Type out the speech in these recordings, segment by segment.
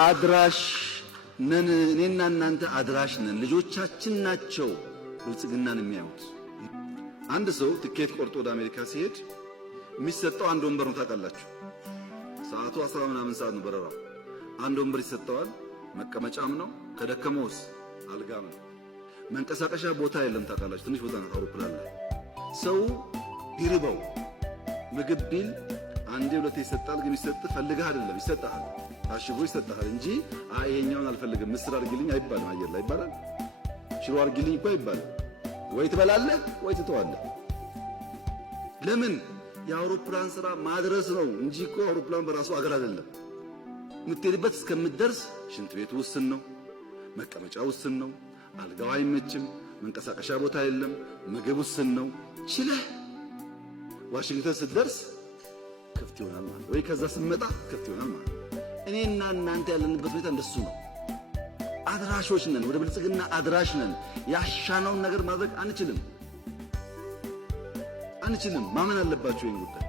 አድራሽ ነን። እኔና እናንተ አድራሽ ነን። ልጆቻችን ናቸው ብልጽግናን የሚያዩት። አንድ ሰው ትኬት ቆርጦ ወደ አሜሪካ ሲሄድ የሚሰጠው አንድ ወንበር ነው። ታውቃላችሁ፣ ሰዓቱ 10 ምናምን ሰዓት ነው በረራው። አንድ ወንበር ይሰጠዋል። መቀመጫም ነው፣ ከደከመውስ አልጋም ነው። መንቀሳቀሻ ቦታ የለም። ታውቃላችሁ፣ ትንሽ ቦታ ነው አውሮፕላን ላይ። ሰው ቢርበው ምግብ ቢል አንዴ ሁለቴ ይሰጣል። ግን ይሰጥ ፈልገህ አይደለም፣ ይሰጣል። ታሽጎ ይሰጣል እንጂ ይሄኛውን አልፈልግም ምስር አርግልኝ አይባልም። አየር ላይ ይባላል። ሽሮ አርግልኝ እኮ አይባልም። ወይ ትበላለህ ወይ ትተዋለህ። ለምን? የአውሮፕላን ስራ ማድረስ ነው እንጂ እኮ አውሮፕላን በራሱ አገር አይደለም። የምትሄድበት እስከምትደርስ ሽንት ቤቱ ውስን ነው፣ መቀመጫ ውስን ነው፣ አልጋው አይመችም፣ መንቀሳቀሻ ቦታ የለም፣ ምግብ ውስን ነው። ችለህ ዋሽንግተን ስትደርስ ክፍት ይሆናል ማለት ወይ ከዛ ስመጣ ክፍት ይሆናል ማለት። እኔና እናንተ ያለንበት ሁኔታ እንደሱ ነው። አድራሾች ነን፣ ወደ ብልጽግና አድራሽ ነን። ያሻነውን ነገር ማድረግ አንችልም። ማመን አለባችሁ ይሄን ጉዳይ።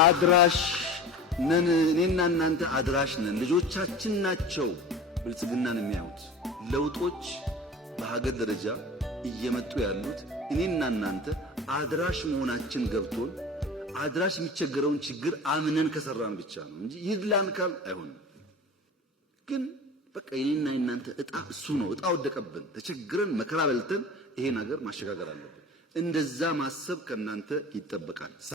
አድራሽ ነን። እኔና እናንተ አድራሽ ነን። ልጆቻችን ናቸው ብልጽግናን የሚያዩት። ለውጦች በሀገር ደረጃ እየመጡ ያሉት እኔና እናንተ አድራሽ መሆናችን ገብቶን አድራሽ የሚቸገረውን ችግር አምነን ከሰራን ብቻ ነው እንጂ ይድላን ካል አይሆንም። ግን በቃ የኔና የናንተ እጣ እሱ ነው። እጣ ወደቀብን፣ ተቸግረን መከራ በልተን ይሄን ሀገር ማሸጋገር አለብን። እንደዛ ማሰብ ከናንተ ይጠበቃል።